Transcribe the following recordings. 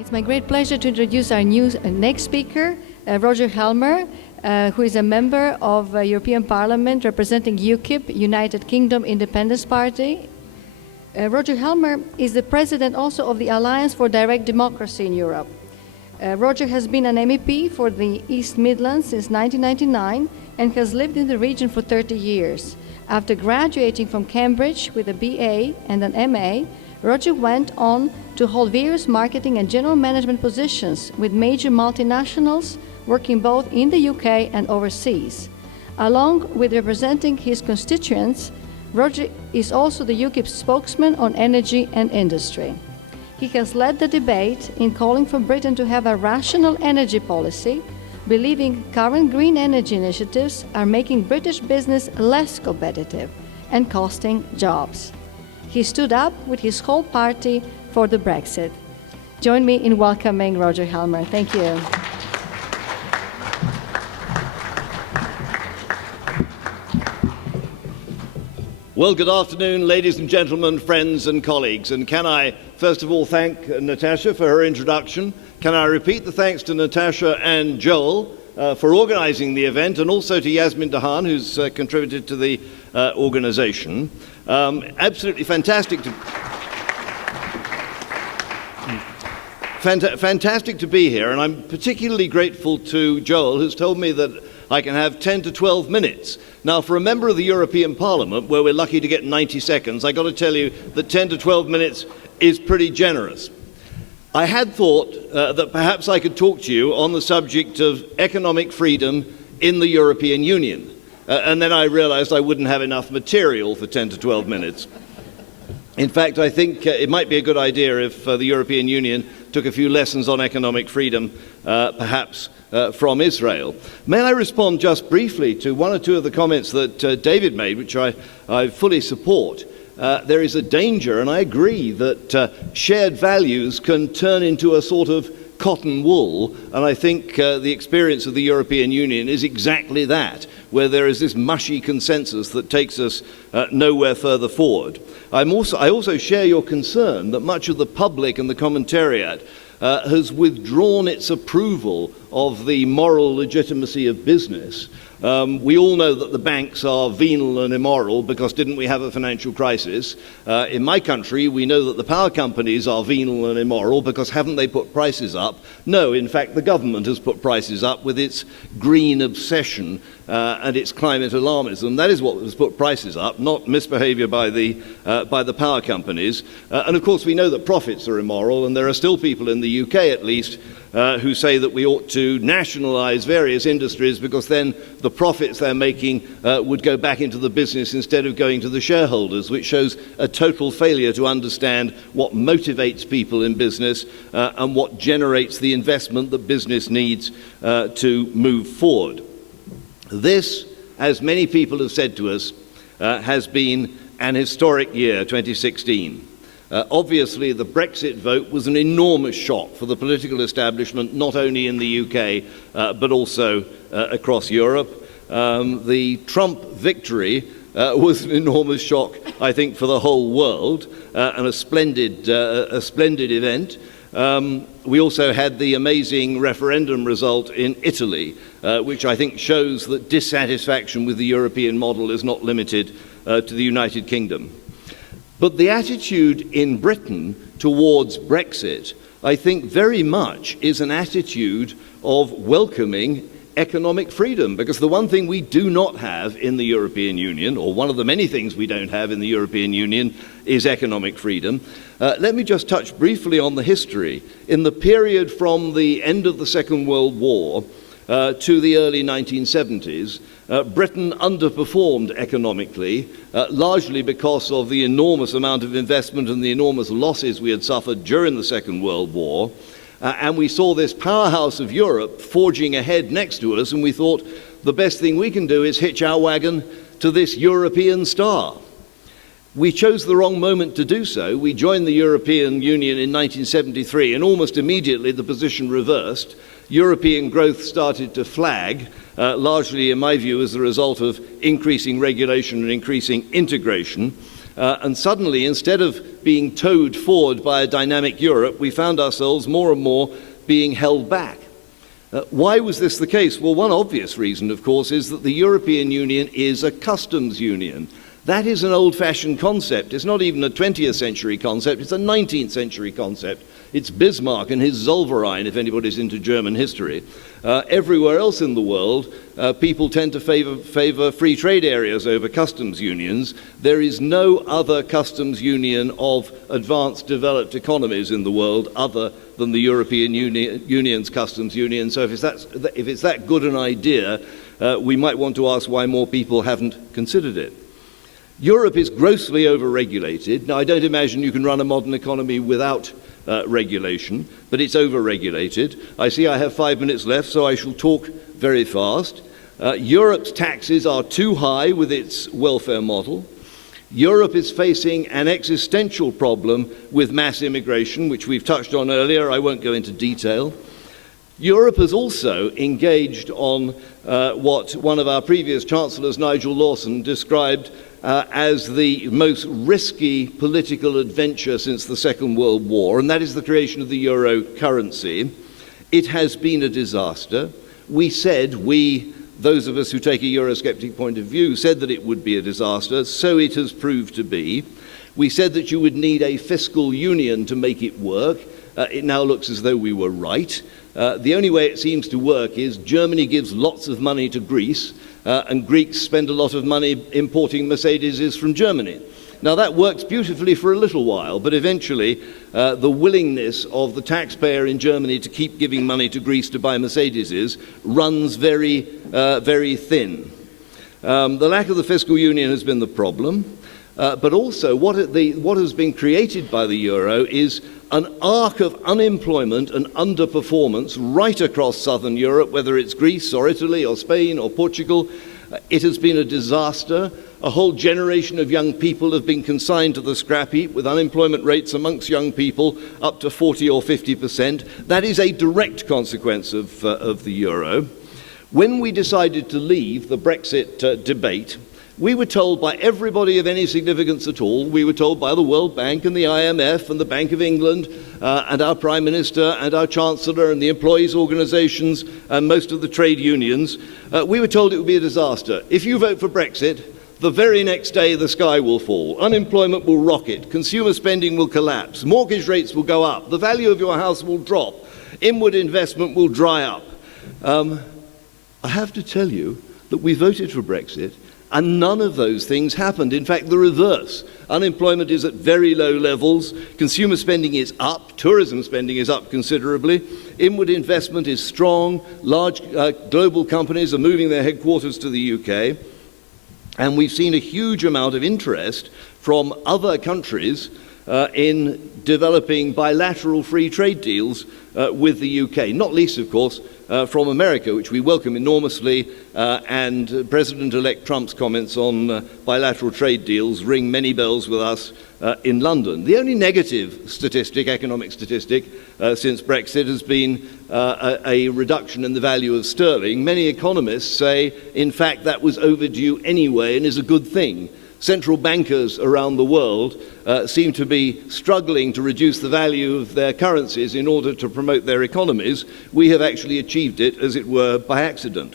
It's my great pleasure to introduce our next speaker, Roger Helmer, who is a member of European Parliament representing UKIP, United Kingdom Independence Party. Roger Helmer is the president also of the Alliance for Direct Democracy in Europe. Roger has been an MEP for the East Midlands since 1999 and has lived in the region for 30 years. After graduating from Cambridge with a BA and an MA, Roger went on to hold various marketing and general management positions with major multinationals, working both in the UK and overseas. Along with representing his constituents, Roger is also the UKIP spokesman on energy and industry. He has led the debate in calling for Britain to have a rational energy policy, believing current green energy initiatives are making British business less competitive and costing jobs. He stood up with his whole party for the Brexit. Join me in welcoming Roger Helmer. Thank you. Well, good afternoon, ladies and gentlemen, friends and colleagues. And can I, first of all, thank Natasha for her introduction. Can I repeat the thanks to Natasha and Joel for organizing the event, and also to Yasmin Dahan, who's contributed to the organization. Absolutely fantastic to be here, and I'm particularly grateful to Joel, who's told me that I can have 10 to 12 minutes. Now, for a member of the European Parliament, where we're lucky to get 90 seconds, I've got to tell you that 10 to 12 minutes is pretty generous. I had thought that perhaps I could talk to you on the subject of economic freedom in the European Union. And then I realized I wouldn't have enough material for 10 to 12 minutes. In fact, I think it might be a good idea if the European Union took a few lessons on economic freedom, perhaps from Israel. May I respond just briefly to one or two of the comments that David made, which I fully support. There is a danger, and I agree, that shared values can turn into a sort of cotton wool, and I think the experience of the European Union is exactly that, where there is this mushy consensus that takes us nowhere further forward. I also share your concern that much of the public and the commentariat has withdrawn its approval of the moral legitimacy of business. We all know that the banks are venal and immoral because didn't we have a financial crisis? In my country, we know that the power companies are venal and immoral because haven't they put prices up? No, in fact, the government has put prices up with its green obsession and its climate alarmism. That is what has put prices up, not misbehavior by the power companies. And of course, we know that profits are immoral, and there are still people in the UK, at least, who say that we ought to nationalize various industries because then the profits they're making would go back into the business instead of going to the shareholders, which shows a total failure to understand what motivates people in business and what generates the investment that business needs to move forward. This, as many people have said to us, has been an historic year, 2016. Obviously, the Brexit vote was an enormous shock for the political establishment, not only in the UK, but also across Europe. The Trump victory was an enormous shock, I think, for the whole world, and a splendid event. We also had the amazing referendum result in Italy, which I think shows that dissatisfaction with the European model is not limited to the United Kingdom. But the attitude in Britain towards Brexit, I think very much is an attitude of welcoming economic freedom, because the one thing we do not have in the European Union, or one of the many things we don't have in the European Union, is economic freedom. Let me just touch briefly on the history. In the period from the end of the Second World War to the early 1970s, Britain underperformed economically, largely because of the enormous amount of investment and the enormous losses we had suffered during the Second World War. And we saw this powerhouse of Europe forging ahead next to us, and we thought the best thing we can do is hitch our wagon to this European star. We chose the wrong moment to do so. We joined the European Union in 1973, and almost immediately the position reversed. European growth started to flag, largely, in my view, as a result of increasing regulation and increasing integration. And suddenly, instead of being towed forward by a dynamic Europe, we found ourselves more and more being held back. Why was this the case? Well, one obvious reason, of course, is that the European Union is a customs union. That is an old-fashioned concept. It's not even a 20th century concept, it's a 19th century concept. It's Bismarck and his Zollverein, if anybody's into German history. Everywhere else in the world, people tend to favor free trade areas over customs unions. There is no other customs union of advanced developed economies in the world other than the European Union's customs union. So if it's that good an idea, we might want to ask why more people haven't considered it. Europe is grossly over-regulated. Now, I don't imagine you can run a modern economy without regulation, but it's over-regulated. I see I have 5 minutes left, so I shall talk very fast. Europe's taxes are too high with its welfare model. Europe is facing an existential problem with mass immigration, which we've touched on earlier. I won't go into detail. Europe has also engaged on what one of our previous chancellors, Nigel Lawson, described as the most risky political adventure since the Second World War, and that is the creation of the euro currency. It has been a disaster. Those of us who take a Eurosceptic point of view, said that it would be a disaster, so it has proved to be. We said that you would need a fiscal union to make it work. It now looks as though we were right. The only way it seems to work is Germany gives lots of money to Greece, and Greeks spend a lot of money importing Mercedeses from Germany. Now that works beautifully for a little while, but eventually the willingness of the taxpayer in Germany to keep giving money to Greece to buy Mercedeses runs very, very thin. The lack of the fiscal union has been the problem, but also what has been created by the euro is an arc of unemployment and underperformance right across southern Europe, whether it's Greece or Italy or Spain or Portugal. It has been a disaster. A whole generation of young people have been consigned to the scrap heap, with unemployment rates amongst young people up to 40 or 50%. That is a direct consequence of the euro. When we decided to leave the Brexit debate, we were told by everybody of any significance at all, we were told by the World Bank and the IMF and the Bank of England and our Prime Minister and our Chancellor and the employees' organisations and most of the trade unions, we were told it would be a disaster. If you vote for Brexit, the very next day the sky will fall, unemployment will rocket, consumer spending will collapse, mortgage rates will go up, the value of your house will drop, inward investment will dry up. I have to tell you that we voted for Brexit, and none of those things happened. In fact, the reverse. Unemployment is at very low levels, consumer spending is up, tourism spending is up considerably, inward investment is strong, large global companies are moving their headquarters to the UK, and we've seen a huge amount of interest from other countries in developing bilateral free trade deals with the UK, not least, of course, from America, which we welcome enormously, and President-elect Trump's comments on bilateral trade deals ring many bells with us in London. The only negative economic statistic, since Brexit has been a reduction in the value of sterling. Many economists say, in fact, that was overdue anyway and is a good thing. Central bankers around the world seem to be struggling to reduce the value of their currencies in order to promote their economies. We have actually achieved it, as it were, by accident.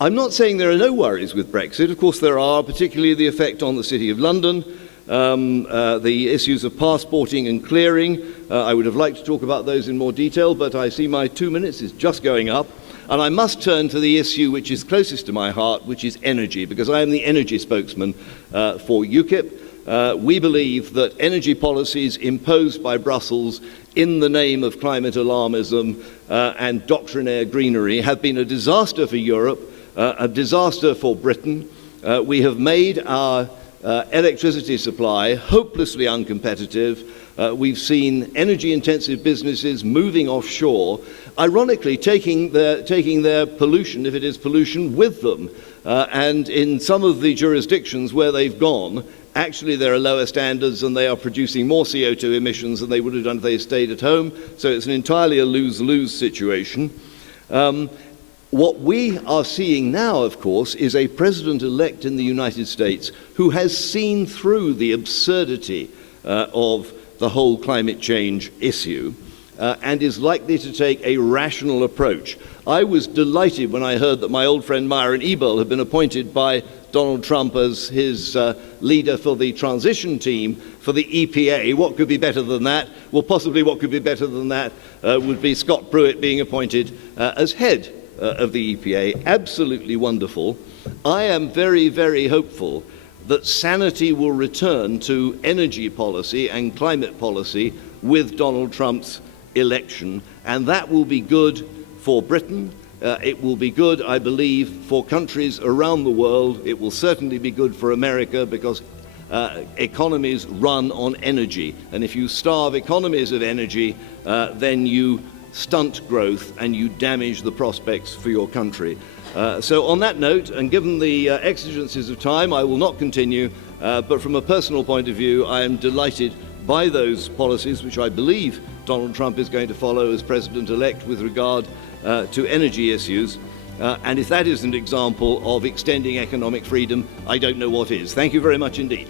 I'm not saying there are no worries with Brexit. Of course there are, particularly the effect on the City of London, the issues of passporting and clearing. I would have liked to talk about those in more detail, but I see my 2 minutes is just going up. And I must turn to the issue which is closest to my heart, which is energy, because I am the energy spokesman for UKIP. We believe that energy policies imposed by Brussels in the name of climate alarmism and doctrinaire greenery have been a disaster for Europe, a disaster for Britain. We have made our electricity supply hopelessly uncompetitive. We've seen energy-intensive businesses moving offshore, ironically taking their pollution, if it is pollution, with them. And in some of the jurisdictions where they've gone, actually there are lower standards and they are producing more CO2 emissions than they would have done if they stayed at home. So it's entirely a lose-lose situation. What we are seeing now, of course, is a president-elect in the United States who has seen through the absurdity of the whole climate change issue and is likely to take a rational approach. I was delighted when I heard that my old friend Myron Ebel had been appointed by Donald Trump as his leader for the transition team for the EPA. What could be better than that? Well, possibly what could be better than that would be Scott Pruitt being appointed as head of the EPA. Absolutely wonderful. I am very, very hopeful that sanity will return to energy policy and climate policy with Donald Trump's election, and that will be good for Britain. It will be good, I believe, for countries around the world. It will certainly be good for America because economies run on energy, and if you starve economies of energy, then you stunt growth and you damage the prospects for your country. So on that note, and given the exigencies of time, I will not continue, but from a personal point of view, I am delighted by those policies which I believe Donald Trump is going to follow as president-elect with regard to energy issues. And if that is an example of extending economic freedom, I don't know what is. Thank you very much indeed.